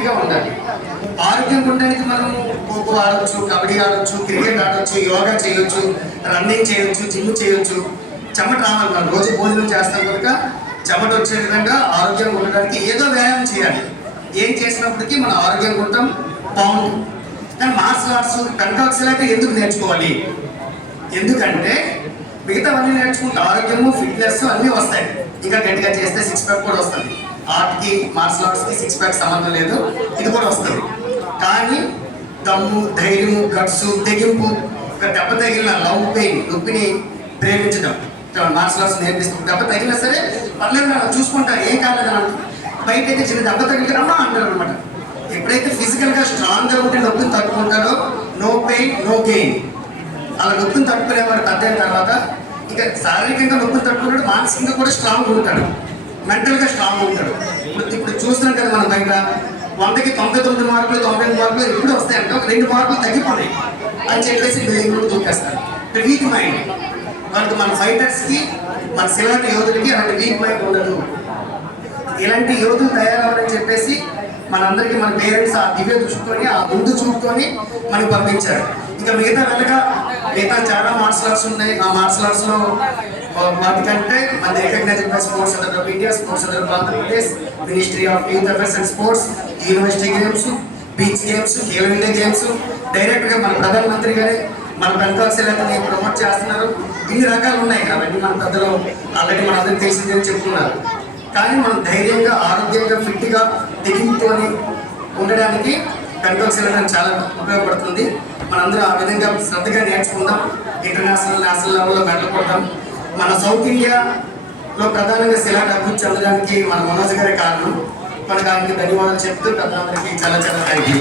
ఫిట్గా ఉండాలి. ఆరోగ్యంగా ఉండడానికి మనం ఖోఖో ఆడొచ్చు, కబడ్డీ ఆడొచ్చు, క్రికెట్ ఆడొచ్చు, యోగా చేయొచ్చు, రన్నింగ్ చేయొచ్చు, జిమ్ చేయొచ్చు. చెమట రావాలి, మనం రోజు భోజనం చేస్తాం కనుక చెమట వచ్చే విధంగా ఆరోగ్యంగా ఉండడానికి ఏదో వ్యాయామం చేయాలి. ఏం చేసినప్పటికీ మనం ఆరోగ్యంగా ఉంటాం, బాగుంటుంది. కానీ మార్షల్ ఆర్ట్స్ కంకాక్సిల్ ఎందుకు నేర్చుకోవాలి? ఎందుకంటే మిగతావన్నీ నేర్చుకుంటే ఆరోగ్యము, ఫిట్నెస్ అన్నీ వస్తాయి. ఇంకా గట్టిగా చేస్తే 6 ప్యాక్ కూడా వస్తుంది. ఆర్ట్కి మార్షల్ ఆర్ట్స్కి 6 ప్యాక్ సంబంధం లేదు, ఇది కూడా వస్తుంది. కానీ దమ్ము, ధైర్యము, గట్సు, తెగింపు, ఒక దెబ్బ తగిలిన లవ్ పెయిన్, నొప్పిని ప్రేమించడం మార్షల్ ఆర్ట్స్ నేర్పిస్తుంది. దెబ్బ తగిలినా సరే పర్లేదు, చూసుకుంటారు, ఏం కాలేదు అని. బయట అయితే చిన్న దెబ్బ తగిలితే అమ్మా అంటారు అనమాట. ఎప్పుడైతే ఫిజికల్గా స్ట్రాంగ్గా ఉంటే నొప్పిని తట్టుకుంటారో నో పెయిన్ నో గెయిన్. అలా నొప్పిని తట్టుకునేవాడు పెద్ద అయిన తర్వాత ఇంకా శారీరకంగా నొప్పిని తట్టుకున్నాడు, మానసికంగా కూడా స్ట్రాంగ్ ఉంటాడు, మెంటల్గా స్ట్రాంగ్ ఉంటాడు. ఇప్పుడు చూస్తున్నాం కదా మనం బయట 100కి 99 మార్కులు 98 మార్కులు ఎప్పుడు వస్తాయంటే ఒక 2 మార్కులు తగ్గిపోతాయి అని చెప్పేసి బిల్డింగ్ కూడా దూకేస్తారు. వీక్ మైండ్ వాళ్ళకి, మన ఫైటర్స్కి, మన సిలాంటి యోధులకి అలాంటి వీక్ మైండ్ ఉండదు. ఇలాంటి యోధులు తయారవ్వాలని చెప్పేసి మనందరికీ మన పేరెంట్స్ ఆ దివ్య దృష్టితోని, ఆ ముందు చూపుతోని మనకు పంపించారు. ఇంకా మిగతా చాలా మార్షల్ ఆర్ట్స్ ఉన్నాయి. ఆ మార్షల్ ఆర్ట్స్లో వాటికంటే మన recognized by sports authority of India, sports authority of Andhra Pradesh, ministry of youth affairs and sports, university games, beach games, Khelo India games. డైరెక్ట్గా మన ప్రధానమంత్రి గారే మన కంకాక్సిల్ని ప్రమోట్ చేస్తున్నారు. ఇన్ని రకాలు ఉన్నాయి కాబట్టి మన పెద్దలు ఆల్రెడీ మన అందరికి తెలిసిందని చెప్తున్నారు. కానీ మనం ధైర్యంగా, ఆరోగ్యంగా, ఫిట్గా, తెగింపుతోని ఉండడానికి కంకాక్సిల్ చాలా ఉపయోగపడుతుంది. మనందరూ ఆ విధంగా శ్రద్ధగా నేర్చుకుందాం. ఇంటర్నేషనల్, నేషనల్ లెవెల్లో మెడల్ కొడదాం. మన సౌత్ ఇండియాలో ప్రధానంగా సిలాట్ అభివృద్ధి చెందడానికి మన మనోజ్ గారే కారణం. మనకు ఆయనకి ధన్యవాదాలు చెప్తూ పెద్దలందరికీ చాలా థ్యాంక్ యూ.